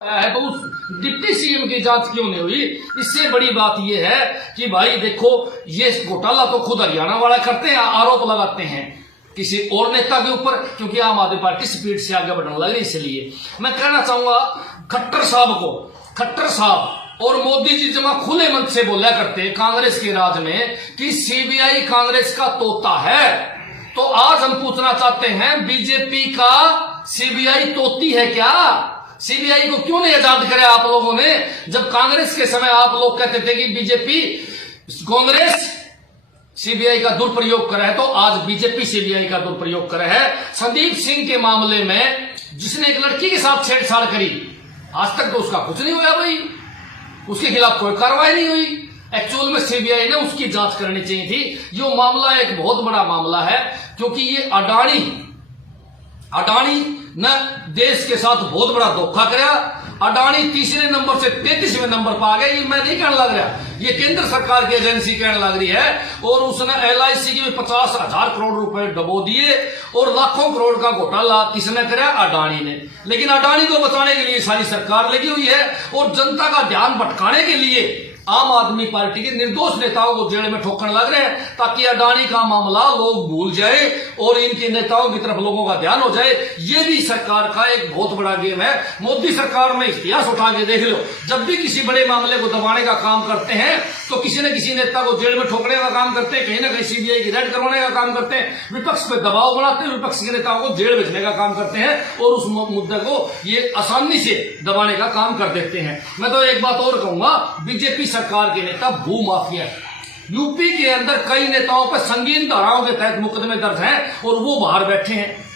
है तो उस डिप्टी सीएम की जांच क्यों नहीं हुई। इससे बड़ी बात यह है कि भाई देखो, ये घोटाला तो खुद हरियाणा वाला करते हैं, आरोप लगाते हैं किसी और नेता के ऊपर, क्योंकि आम आदमी पार्टी स्पीड से आगे बढ़ने लगी। इसलिए मैं कहना चाहूंगा खट्टर साहब को, खट्टर साहब और मोदी जी जमा खुले मन से बोला करते हैं कांग्रेस के राज में कि सीबीआई कांग्रेस का तोता है, तो आज हम पूछना चाहते हैं बीजेपी का सीबीआई तोती है क्या? सीबीआई को क्यों नहीं आजाद करे आप लोगों ने? जब कांग्रेस के समय आप लोग कहते थे कि बीजेपी कांग्रेस सीबीआई का दुरुपयोग करे है, तो आज बीजेपी सीबीआई का दुरुपयोग करे है। संदीप सिंह के मामले में जिसने एक लड़की के साथ छेड़छाड़ करी, आज तक तो उसका कुछ नहीं हुआ भाई, उसके खिलाफ कोई कार्रवाई नहीं हुई। एक्चुअल में सीबीआई ने उसकी जांच करनी चाहिए थी। ये मामला एक बहुत बड़ा मामला है, क्योंकि ये अडानी ने देश के साथ बहुत बड़ा धोखा कराया। अडानी तीसरे नंबर से 33वें नंबर पर आ गया। ये मैं नहीं कहने लग रहा, ये केंद्र सरकार की एजेंसी कहने लग रही है। और उसने एलआईसी के भी 50,000 करोड़ रुपए डबो दिए और लाखों करोड़ का घोटाला किसने कराया? अडानी ने। लेकिन अडानी को बचाने के लिए सारी सरकार लगी हुई है और जनता का ध्यान भटकाने के लिए आम आदमी पार्टी के निर्दोष नेताओं को जेल में ठोकने लग रहे हैं, ताकि अडानी का मामला लोग भूल जाए और इनके नेताओं की तरफ लोगों का ध्यान हो जाए। ये भी सरकार का एक बहुत बड़ा गेम है। मोदी सरकार में इतिहास उठा के देख लो, जब भी किसी बड़े मामले को दबाने का काम करते हैं तो किसी न किसी नेता को जेल में ठोकने का काम करते हैं, कहीं ना कहीं सीबीआई की रेड करवाने का काम करते हैं, विपक्ष पे दबाव बनाते हैं, विपक्ष के नेताओं को जेल भेजने का काम करते हैं और उस मुद्दे को ये आसानी से दबाने का काम कर देते हैं। मैं तो एक बात और कहूंगा, बीजेपी सरकार के नेता भू माफिया है। यूपी के अंदर कई नेताओं पर संगीन धाराओं के तहत मुकदमे दर्ज हैं और वो बाहर बैठे हैं।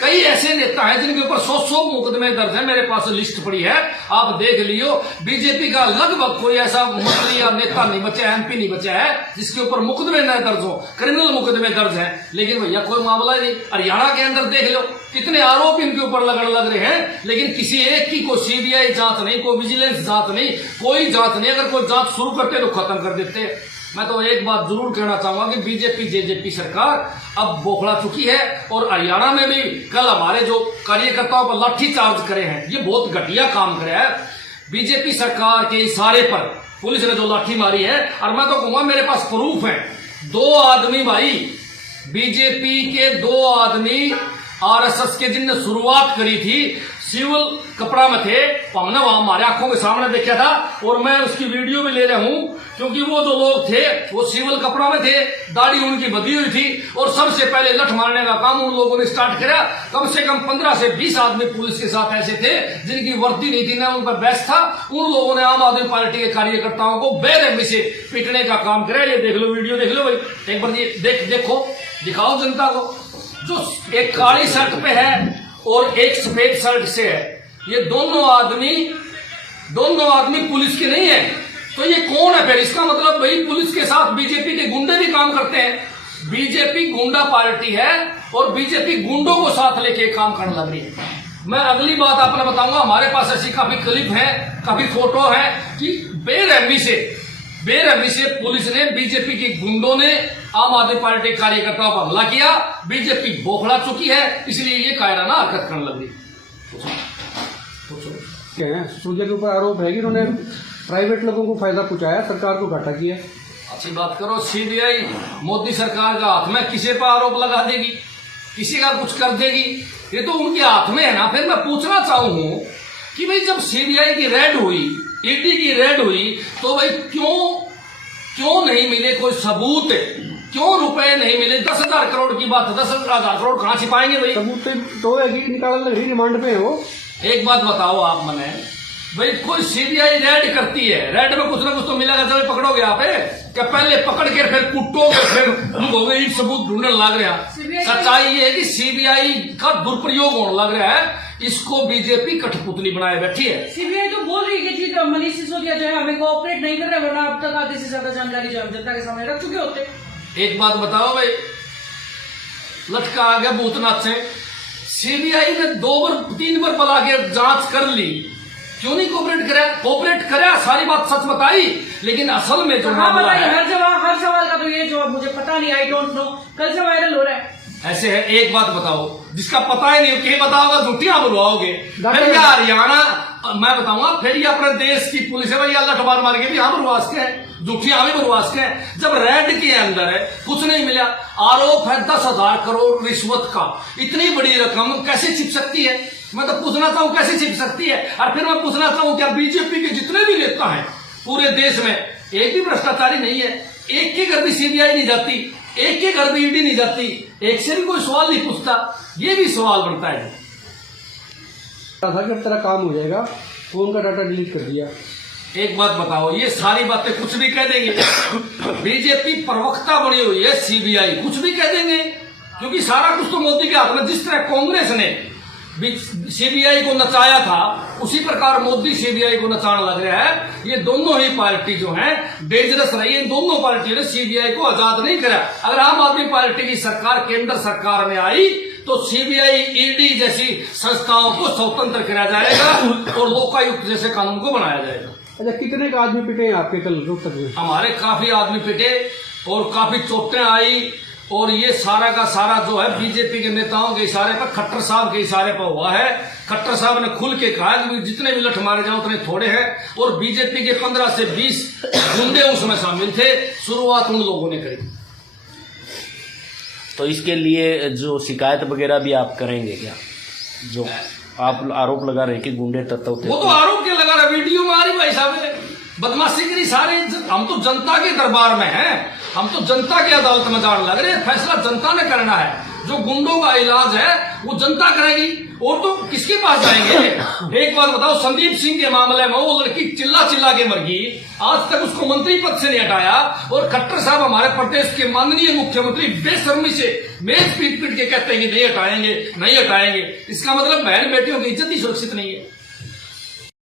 कई ऐसे नेता हैं जिनके ऊपर 100 मुकदमे दर्ज हैं, मेरे पास लिस्ट पड़ी है, आप देख लियो। बीजेपी का लगभग कोई ऐसा मंत्री या नेता नहीं बचा है, एमपी नहीं बचा है जिसके ऊपर मुकदमे न दर्ज हो, क्रिमिनल मुकदमे दर्ज हैं। लेकिन भैया कोई मामला नहीं। हरियाणा के अंदर देख लो कितने आरोप इनके ऊपर लगने लग रहे हैं, लेकिन किसी एक की कोई सीबीआई जांच नहीं, कोई विजिलेंस जांच नहीं, कोई जांच नहीं। अगर कोई जांच शुरू करते तो खत्म कर देते। मैं तो एक बात जरूर कहना चाहूंगा कि बीजेपी जेजेपी सरकार अब बौखला चुकी है। और हरियाणा में भी कल हमारे जो कार्यकर्ताओं पर लाठी चार्ज करे हैं, ये बहुत घटिया काम करे है। बीजेपी सरकार के इशारे पर पुलिस ने जो लाठी मारी है, और मैं तो कहूंगा मेरे पास प्रूफ है, 2 आदमी भाई, बीजेपी के 2 आदमी आरएसएस के जिनने शुरुआत करी थी, सिविल कपड़ा में थे, हमने वहां हमारे आंखों के सामने देखा था और मैं उसकी वीडियो भी ले रहा हूं, क्योंकि वो जो लोग थे वो सिविल कपड़ा में थे, दाढ़ी उनकी बधी हुई थी और सबसे पहले लठ मारने का काम उन लोगों ने स्टार्ट किया। कम से कम 15 से 20 आदमी पुलिस के साथ ऐसे थे जिनकी वर्दी नहीं थी, ना उन पर बैच था। उन लोगों ने आम आदमी पार्टी के कार्यकर्ताओं को बेरहमी से पीटने का काम किया। ये देख लो, वीडियो देख लो भाई, एक बार ये देखो, दिखाओ जनता को। जो एक काली शर्ट पे है और एक सफेद शर्ट से है, ये दोनों आदमी पुलिस के नहीं है। तो ये कौन है फिर? इसका मतलब भाई पुलिस के साथ बीजेपी के गुंडे भी काम करते हैं। बीजेपी गुंडा पार्टी है और बीजेपी गुंडों को साथ लेके काम करने लग रही है। मैं अगली बात आपने बताऊंगा, हमारे पास ऐसी काफी क्लिप है, काफी फोटो है कि बेरहमी से पुलिस ने, बीजेपी के गुंडों ने आम आदमी पार्टी कार्यकर्ताओं पर हमला किया। बीजेपी बौखला चुकी है, इसलिए ये कायराना हरकत करने लग रही। सिसोदिया के ऊपर आरोप है कि उन्होंने प्राइवेट लोगों को फायदा पहुंचाया, सरकार को घाटा किया। अच्छी बात करो। सीबीआई मोदी सरकार का हाथ में, किसी पर आरोप लगा देगी, किसी का कुछ कर देगी, ये तो उनके हाथ में है ना। फिर मैं पूछना चाहूं कि भाई जब सीबीआई की रेड हुई, ईडी की रेड हुई, तो भाई क्यों नहीं मिले कोई सबूत? क्यों रुपए नहीं मिले? 10,000 करोड़ की बात, 10,000 करोड़ कहां छिपाएंगे भाई? सबूत तो है कि निकालने लग रही, रिमांड पे है वो। एक बात बताओ आप मने, भाई कोई सीबीआई रेड करती है, रेड में कुछ ना कुछ तो मिलेगा जब पकड़ोगे आप, क्या पहले पकड़ के फिर कुटोगे, फिर उनको एक सबूत ढूंढने लग रहा है। सच्चाई ये है कि सीबीआई का दुरुपयोग होने लग रहा है, इसको बीजेपी कठपुतली बनाए बैठी है। सीबीआई तो बोल रही है कि मनीष सिसोदिया जो है हमें कोऑपरेट नहीं कर रहे, वरना अब तक आधे से ज्यादा जानकारी जो हम जनता के सामने रख चुके होते। एक बात बताओ भाई, लटका आ गया भूतनाथ से, सीबीआई ने 2-3 बार बुला के जांच कर ली, क्यों नहीं कोऑपरेट करे? सारी बात सच बताई, लेकिन असल में जो मामला है, हर सवाल का तो ये जवाब मुझे पता नहीं, आई डोंट नो, कल से वायरल हो रहा है। ऐसे है। एक बात बताओ, जिसका पता ही नहीं, क्या बताओगे? झूठियां बुलवाओगे। फिर क्या हरियाणा मैं बताऊंगा फिर ये अपने देश की पुलिस है भाई अल्लाह ठबार मार के भी हम बरवास के हैं, झूठी हम ही बरवास के हैं। जब रेड के अंदर है कुछ नहीं मिला, आरोप है 10,000 करोड़ रिश्वत का, इतनी बड़ी रकम कैसे छिप सकती है? मैं तो पूछना चाहूं कैसे छिप सकती है? और फिर मैं पूछना चाहूं क्या बीजेपी के जितने भी नेता हैं पूरे देश में एक भी भ्रष्टाचारी नहीं है? एक के घर भी सीबीआई नहीं जाती, एक के घर भी ईडी नहीं जाती, एक से भी कोई सवाल नहीं पूछता। ये भी सवाल बनता है था कि अब तेरा काम हो जाएगा, फोन का डाटा डिलीट कर दिया। एक बात बताओ, ये सारी बातें कुछ भी कह देंगे, बीजेपी प्रवक्ता बनी हुई है, सीबीआई कुछ भी कह देंगे, क्योंकि सारा कुछ तो मोदी के हाथ में। जिस तरह कांग्रेस ने सीबीआई को नचाया था उसी प्रकार मोदी सीबीआई को नचाने लग रहा है। ये दोनों ही पार्टी जो है डेंजरस रही है, इन दोनों पार्टियों ने सीबीआई को आजाद नहीं करा। अगर आम आदमी पार्टी की सरकार केंद्र सरकार में आई तो सीबीआई ईडी जैसी संस्थाओं को स्वतंत्र किया जाएगा और लोकायुक्त जैसे कानून को बनाया जाएगा। अच्छा, कितने का आदमी पिटे हैं आपके कल रोहतक में? हमारे काफी आदमी पिटे और काफी चोटें आई, और ये सारा का सारा जो है बीजेपी के नेताओं के इशारे पर, खट्टर साहब के इशारे पर हुआ है। खट्टर साहब ने खुल के कहा कि जितने भी लठ मारे जाओ उतने थोड़े हैं, और बीजेपी के 15 से 20 गुंडे उसमें शामिल थे। शुरुआत उन लोगों ने करी। तो इसके लिए जो शिकायत वगैरह भी आप करेंगे क्या? जो आप आरोप लगा रहे हैं कि गुंडे तत्व थे, वो तो आरोप क्या लगा रहा, वीडियो में आ रही भाई साहब, बदमाशी करी सारे। हम तो जनता के दरबार में हैं, हम तो जनता की अदालत में जाने लग रहे हैं। फैसला जनता ने करना है, जो गुंडों का इलाज है वो जनता करेगी, और तो किसके पास जाएंगे? एक बात बताओ, संदीप सिंह के मामले में वो लड़की चिल्ला चिल्ला के मर गई, आज तक उसको मंत्री पद से नहीं हटाया, और खट्टर साहब हमारे प्रदेश के माननीय मुख्यमंत्री बेशर्मी से मेज पीट पीट के कहते हैं कि नहीं हटाएंगे नहीं हटाएंगे। इसका मतलब बहन बेटियों की इज्जत ही सुरक्षित नहीं है।